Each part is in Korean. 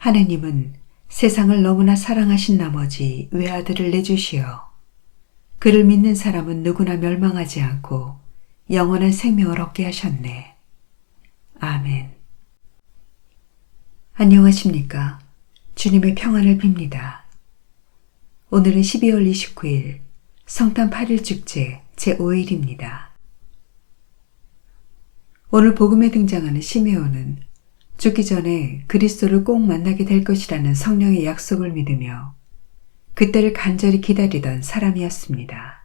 하느님은 세상을 너무나 사랑하신 나머지 외아들을 내주시어 그를 믿는 사람은 누구나 멸망하지 않고 영원한 생명을 얻게 하셨네. 아멘. 안녕하십니까. 주님의 평안을 빕니다. 오늘은 12월 29일 성탄 8일 축제 제5일입니다. 오늘 복음에 등장하는 시메온은 죽기 전에 그리스도를 꼭 만나게 될 것이라는 성령의 약속을 믿으며 그때를 간절히 기다리던 사람이었습니다.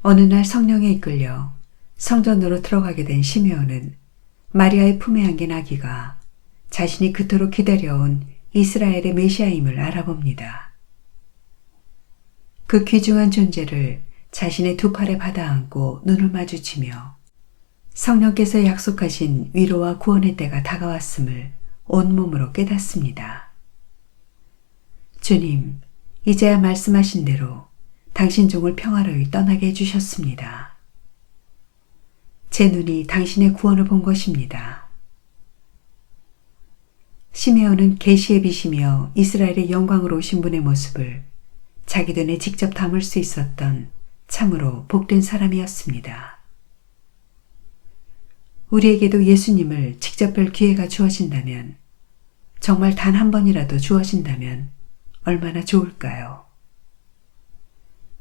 어느 날 성령에 이끌려 성전으로 들어가게 된 시메온은 마리아의 품에 안긴 아기가 자신이 그토록 기다려온 이스라엘의 메시아임을 알아봅니다. 그 귀중한 존재를 자신의 두 팔에 받아 안고 눈을 마주치며 성령께서 약속하신 위로와 구원의 때가 다가왔음을 온몸으로 깨닫습니다. 주님, 이제야 말씀하신 대로 당신 종을 평화로이 떠나게 해주셨습니다. 제 눈이 당신의 구원을 본 것입니다. 시메온은 계시의 빛이며 이스라엘의 영광으로 오신 분의 모습을 자기 눈에 직접 담을 수 있었던 참으로 복된 사람이었습니다. 우리에게도 예수님을 직접 뵐 기회가 주어진다면, 정말 단 한 번이라도 주어진다면 얼마나 좋을까요?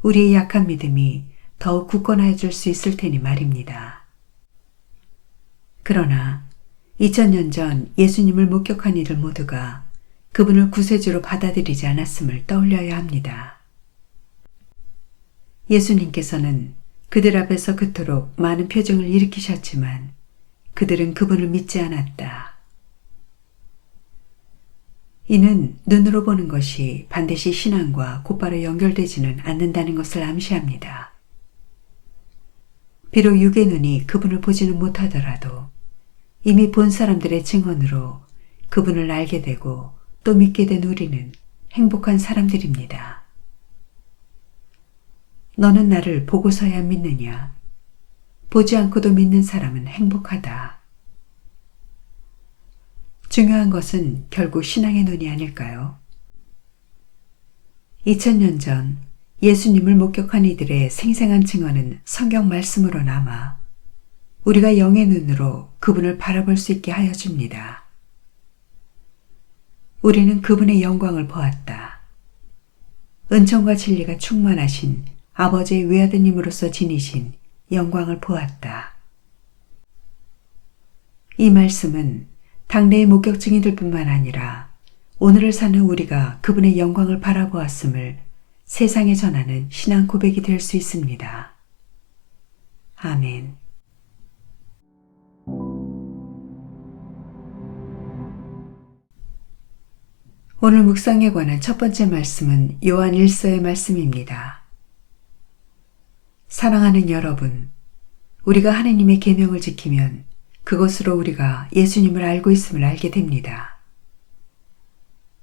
우리의 약한 믿음이 더욱 굳건하여 줄 수 있을 테니 말입니다. 그러나 2000년 전 예수님을 목격한 이들 모두가 그분을 구세주로 받아들이지 않았음을 떠올려야 합니다. 예수님께서는 그들 앞에서 그토록 많은 표정을 일으키셨지만 그들은 그분을 믿지 않았다. 이는 눈으로 보는 것이 반드시 신앙과 곧바로 연결되지는 않는다는 것을 암시합니다. 비록 육의 눈이 그분을 보지는 못하더라도 이미 본 사람들의 증언으로 그분을 알게 되고 또 믿게 된 우리는 행복한 사람들입니다. 너는 나를 보고서야 믿느냐? 보지 않고도 믿는 사람은 행복하다. 중요한 것은 결국 신앙의 눈이 아닐까요? 2000년 전 예수님을 목격한 이들의 생생한 증언은 성경 말씀으로 남아 우리가 영의 눈으로 그분을 바라볼 수 있게 하여 줍니다. 우리는 그분의 영광을 보았다. 은총과 진리가 충만하신 아버지의 외아드님으로서 지니신 영광을 보았다. 이 말씀은 당대의 목격 증인들 뿐만 아니라 오늘을 사는 우리가 그분의 영광을 바라보았음을 세상에 전하는 신앙 고백이 될 수 있습니다. 아멘. 오늘 묵상에 관한 첫 번째 말씀은 요한 1서의 말씀입니다. 사랑하는 여러분, 우리가 하느님의 계명을 지키면 그것으로 우리가 예수님을 알고 있음을 알게 됩니다.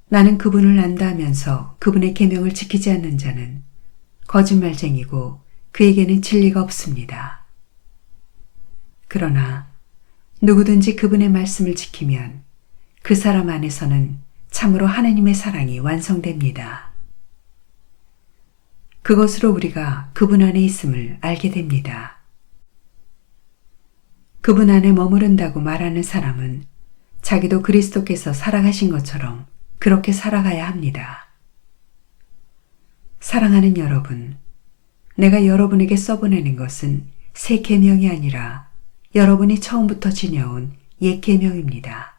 나는 그분을 안다 하면서 그분의 계명을 지키지 않는 자는 거짓말쟁이고 그에게는 진리가 없습니다. 그러나 누구든지 그분의 말씀을 지키면 그 사람 안에서는 참으로 하느님의 사랑이 완성됩니다. 그것으로 우리가 그분 안에 있음을 알게 됩니다. 그분 안에 머무른다고 말하는 사람은 자기도 그리스도께서 살아가신 것처럼 그렇게 살아가야 합니다. 사랑하는 여러분, 내가 여러분에게 써보내는 것은 새 계명이 아니라 여러분이 처음부터 지녀온 옛 계명입니다.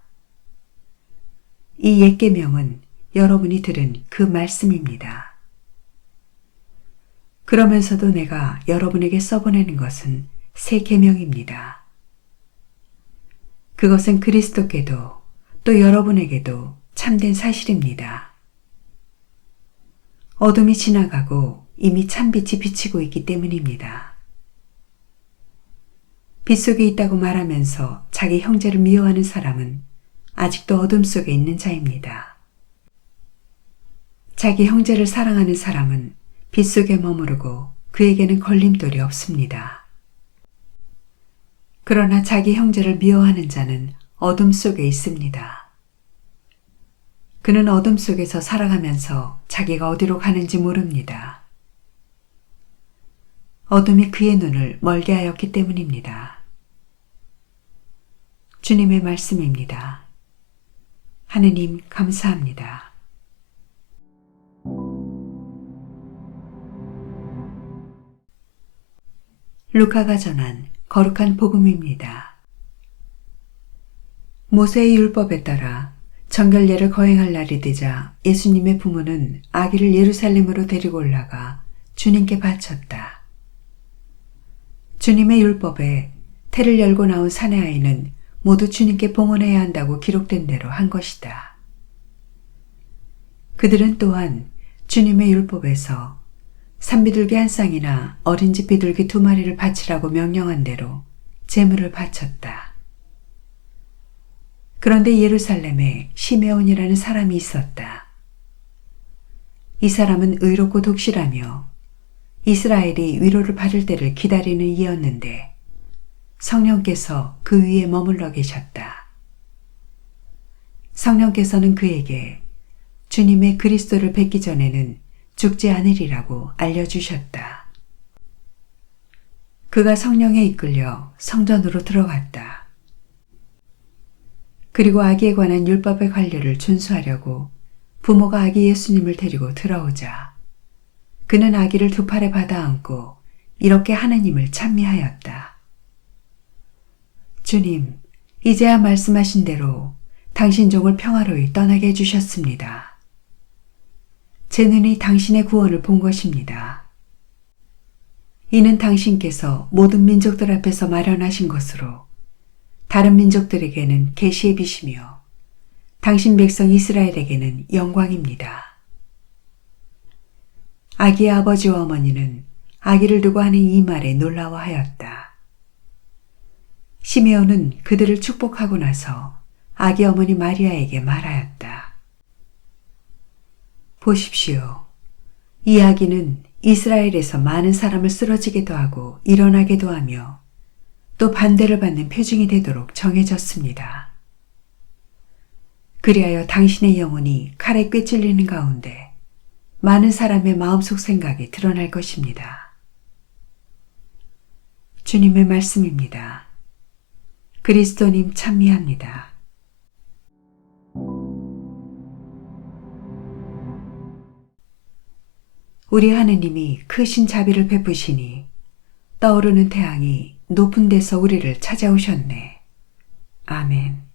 이 옛 계명은 여러분이 들은 그 말씀입니다. 그러면서도 내가 여러분에게 써보내는 것은 새 계명입니다. 그것은 그리스도께도 또 여러분에게도 참된 사실입니다. 어둠이 지나가고 이미 참빛이 비치고 있기 때문입니다. 빛 속에 있다고 말하면서 자기 형제를 미워하는 사람은 아직도 어둠 속에 있는 자입니다. 자기 형제를 사랑하는 사람은 빛 속에 머무르고 그에게는 걸림돌이 없습니다. 그러나 자기 형제를 미워하는 자는 어둠 속에 있습니다. 그는 어둠 속에서 살아가면서 자기가 어디로 가는지 모릅니다. 어둠이 그의 눈을 멀게 하였기 때문입니다. 주님의 말씀입니다. 하느님 감사합니다. 루카가 전한 거룩한 복음입니다. 모세의 율법에 따라 정결례를 거행할 날이 되자 예수님의 부모는 아기를 예루살렘으로 데리고 올라가 주님께 바쳤다. 주님의 율법에 태를 열고 나온 사내 아이는 모두 주님께 봉헌해야 한다고 기록된 대로 한 것이다. 그들은 또한 주님의 율법에서 산비둘기 한 쌍이나 어린 집 비둘기 2마리를 바치라고 명령한 대로 제물을 바쳤다. 그런데 예루살렘에 시메온이라는 사람이 있었다. 이 사람은 의롭고 독실하며 이스라엘이 위로를 받을 때를 기다리는 이였는데 성령께서 그 위에 머물러 계셨다. 성령께서는 그에게 주님의 그리스도를 뵙기 전에는 죽지 않으리라고 알려주셨다. 그가 성령에 이끌려 성전으로 들어갔다. 그리고 아기에 관한 율법의 관례를 준수하려고 부모가 아기 예수님을 데리고 들어오자 그는 아기를 2팔에 받아 안고 이렇게 하느님을 찬미하였다. 주님, 이제야 말씀하신 대로 당신 종을 평화로이 떠나게 해주셨습니다. 제 눈이 당신의 구원을 본 것입니다. 이는 당신께서 모든 민족들 앞에서 마련하신 것으로 다른 민족들에게는 계시의 빛이며 당신 백성 이스라엘에게는 영광입니다. 아기의 아버지와 어머니는 아기를 두고 하는 이 말에 놀라워하였다. 시메온은 그들을 축복하고 나서 아기 어머니 마리아에게 말하였다. 보십시오. 이 아기는 이스라엘에서 많은 사람을 쓰러지게도 하고 일어나게도 하며 또 반대를 받는 표징이 되도록 정해졌습니다. 그리하여 당신의 영혼이 칼에 꿰찔리는 가운데 많은 사람의 마음속 생각이 드러날 것입니다. 주님의 말씀입니다. 그리스도님 찬미합니다. 우리 하느님이 크신 자비를 베푸시니 떠오르는 태양이 높은 데서 우리를 찾아오셨네. 아멘.